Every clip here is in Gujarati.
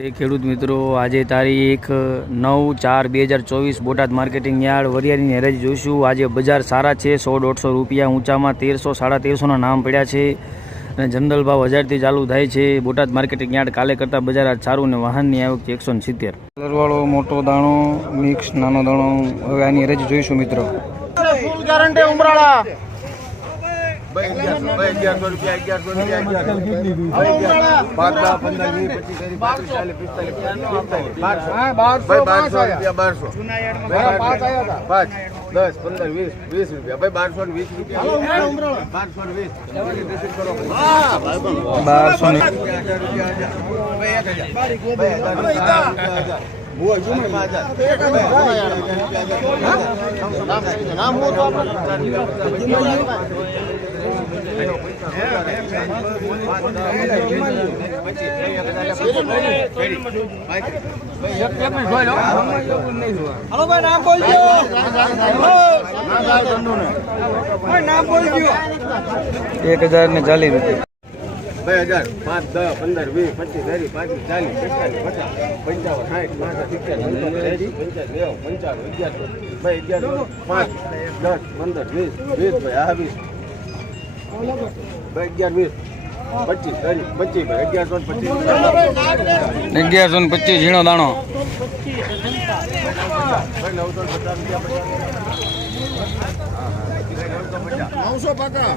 ખેડૂત મિત્રો, આજે તારીખ 9/4/2024 બોટાદ માર્કેટિંગ યાર્ડ વરિયાળીની હરાજી જોઈશું। આજે બજાર સારા છે, 100-150 રૂપિયા ઊંચામાં 1300-1350 નામ પડ્યા છે અને જનરલ ભાવ 1000થી ચાલુ થાય છે। બોટાદ માર્કેટિંગ યાર્ડ કાલે કરતાં બજાર આજ સારું ને વાહનની આવક છે 170। કલરવાળો મોટો દાણો મિક્સ નાનો દાણો, હવે આની હરાજી જોઈશું મિત્રો। ફૂલ ગેરંટી ઉમરાળા हेलो भाई, नाम बोल दो। नाम बोल दो। 1040 રૂપિયા। 2000 5 10 15 20 25 30 35 40 50 1125 ઝીણો દાણો। 900 પાકા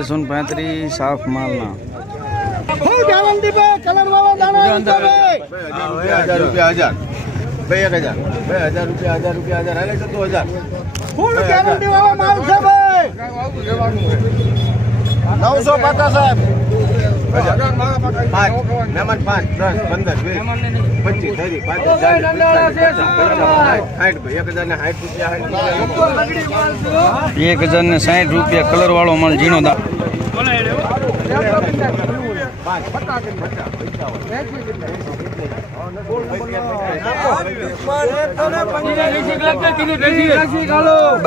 1135 સાફ માલના। ફૂલ ગેરંટી पे कलर वाला दाना 1000 રૂપિયા 1000 હાલે તો 2000 फुल गैरंटी वाला माल છે ભાઈ। 900 પાકા સાહેબ। 5 મહેમાન 5 10 15 20 25 1060 રૂપિયા કલર વાળો માલ ઝીણો દાણો।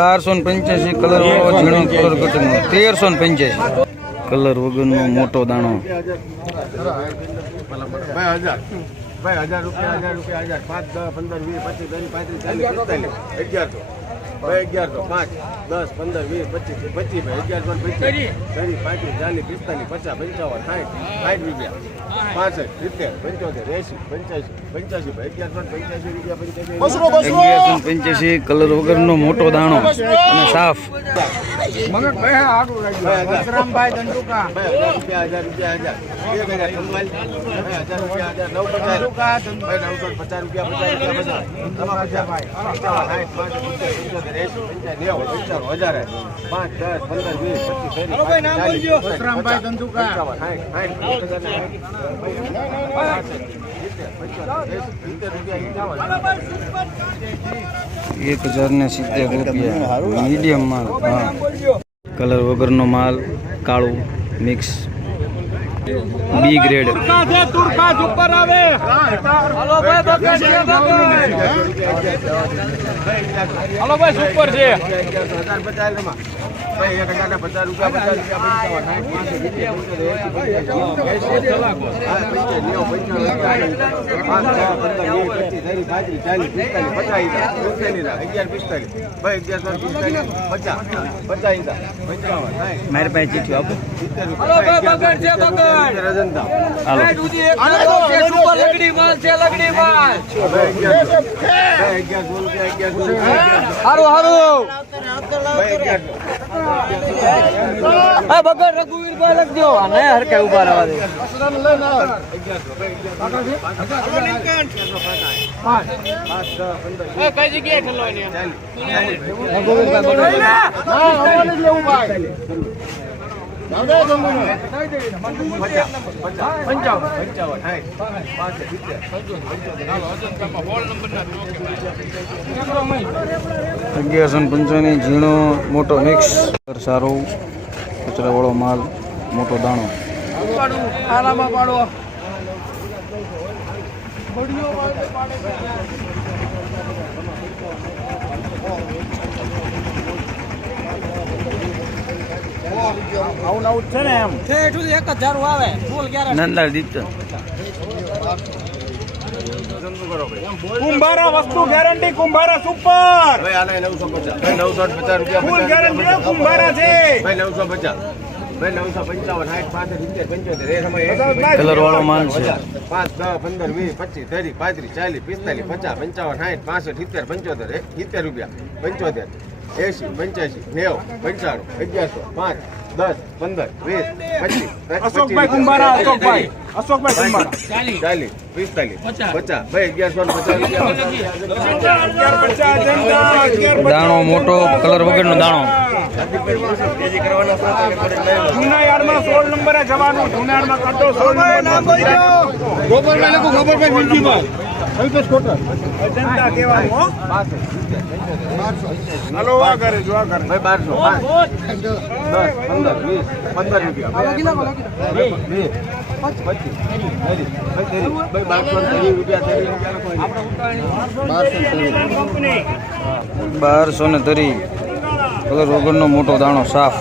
1285 કલર વાળો ઝીણો કલર કટિંગ 1385 કલર વગરનો મોટો દાણો। 1000 રૂપિયા 5 10 15 20 25 30 40 45 1185 કલર વગરનો મોટો દાણો અને સાફ। ₹1070 મીડિયમ માલ। હા, કલર વગરનો માલ કાળું મિક્સ બી ગ્રેડ। हेलो भाई, सुपर છે। 1000 મારી પાસે ચીઠી આપો। हेलो भाई, बगड़ છે बगड़। હાલો, सुपर लगड़ी माल છે, लगड़ी माल। हारो हारो बगड़ रघुवीर भाई लग दो ने हर के ऊपर आवा दे। ए कई जगह ठल्लो ने रघुवीर भाई बगड़ हां हमने लेऊ भाई दादा जमुना 1195 ઝીણો મોટો મિક્સ સારો કચરા વાળો માલ। મોટો દાણો. આવું આવું છે ને એમ નંદાળ દીપ કુંભારા વસ્તુ ગેરંટી કુંભારા સુપર ભાઈ આને 950 ભાઈ 950 રૂપિયા ફૂલ ગેરંટી કુંભારા છે ભાઈ 950 ભાઈ 955 60 75 75 એ સમય કલર વાળો માલ છે. 5 10 15 20 25 30 35 40 45 50 55 60 70 75 રૂપિયા 75 80 85 90 95 1100 5 10 15 20 25 અશોકભાઈ કુંભારા અશોકભાઈ કુંભારા 40 45 50 ભાઈ 1150 દાણો મોટો કલર વગરનો દાણો. જૂના યાર્ડમાં 16 નંબરે જવાનું જૂના યાર્ડમાં કાઢો 16 નંબર ગોપાલભાઈ લખો ગોપાલભાઈ વિનજીભાઈ કલ્પેશ કોટર અજંતા કહેવાનું હો હાલો આ કરે જો આ કરે ભાઈ 1200 10 15 20 15 રૂપિયા 20 બારસો ને ધરી કલર વગરનો મોટો દાણો સાફ.